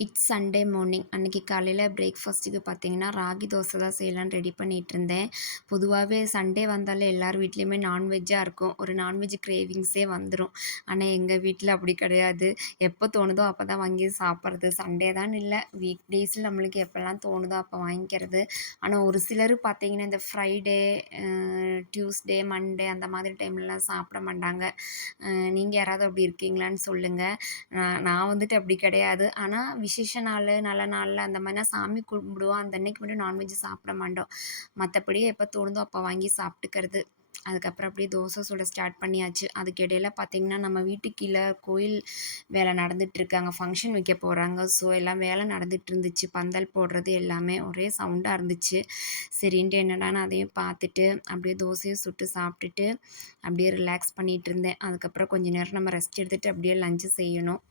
It's Sunday morning. அன்னைக்கு காலையில பிரேக்ஃபாஸ்ட்டுக்கு பார்த்தீங்கன்னா, ராகி தோசை தான் செய்யலான்னு ரெடி பண்ணிட்டுருந்தேன். பொதுவாவே சண்டே வந்தாலே எல்லார் வீட்லயுமே நான்வெஜ்ஜா இருக்கும். ஒரு நான்வெஜ் கிரேவிங்ஸே வந்துரும். ஆனா, எங்க வீட்ல அப்படி கிடையாது. எப்போ தோணுதோ அப்ப தான் வாங்கி சாப்பிடுறது. சண்டே தான்னு இல்ல, வீக் டேஸ்ல நம்மளுக்கு எப்பலாம் தோணுதோ அப்ப வாங்கிக்கிறது. ஆனா, ஒரு சிலர் பார்த்தீங்கன்னா, இந்த ஃப்ரைடே, அ டியூஸ்டே, மண்டே அந்த மாதிரி டைம்லலாம் சாப்பிட மாட்டாங்க. நீங்க யாராவது அப்படி இருக்கீங்களான்னு சொல்லுங்க. நான் வந்துட்டு அப்படி கிடையாது. ஆனா விசேஷ நாளு, நல்ல நாள்ல அந்த மாரினா சாமி கும்பிடுவோம். அந்த அன்னைக்கு மட்டும் நான்வெஜ் சாப்பிட மாட்டோம். மத்தபடி எப்ப தோணுதோ அப்ப வாங்கி சாப்பிட்டுக்கிறது. அதுக்கப்புறம் அப்படியே தோசை சுட ஸ்டார்ட் பண்ணியாச்சு. அதுக்கு இடையில பார்த்தீங்கன்னா, நம்ம வீட்டுக்கு கீழ கோயில் வேலை நடந்துட்டுருக்கு. அங்க ஃபங்ஷன் வைக்க போறாங்க. ஸோ எல்லாம் வேலை நடந்துட்டு இருந்துச்சு. பந்தல் போடுறது எல்லாமே ஒரே சவுண்டா இருந்துச்சு. சரின்ட்டு என்னடான்னு அதையும் பார்த்துட்டு, அப்படியே தோசையும் சுட்டு சாப்பிட்டுட்டு, அப்படியே ரிலாக்ஸ் பண்ணிட்டு இருந்தேன். அதுக்கப்புறம் கொஞ்ச நேரம் நம்ம ரெஸ்ட் எடுத்துட்டு அப்படியே லஞ்ச் செய்யணும்.